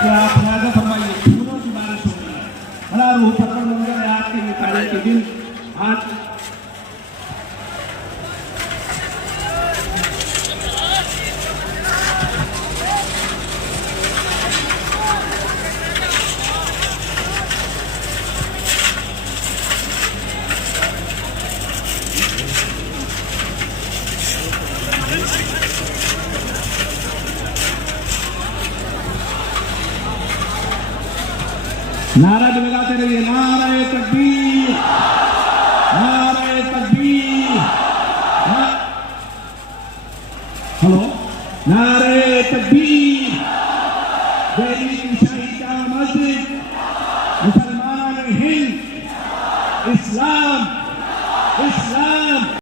कि आप फ़ायदा फरमाइए, फूलों की बारिश हो रही है, बड़ा रूह पकड़ मंजर है आज के ये तारीख के दिन। आज नारा भी लगाते रहिए, नारे तकबीर, नारे तकबीर, हेलो, नारे तकबीर।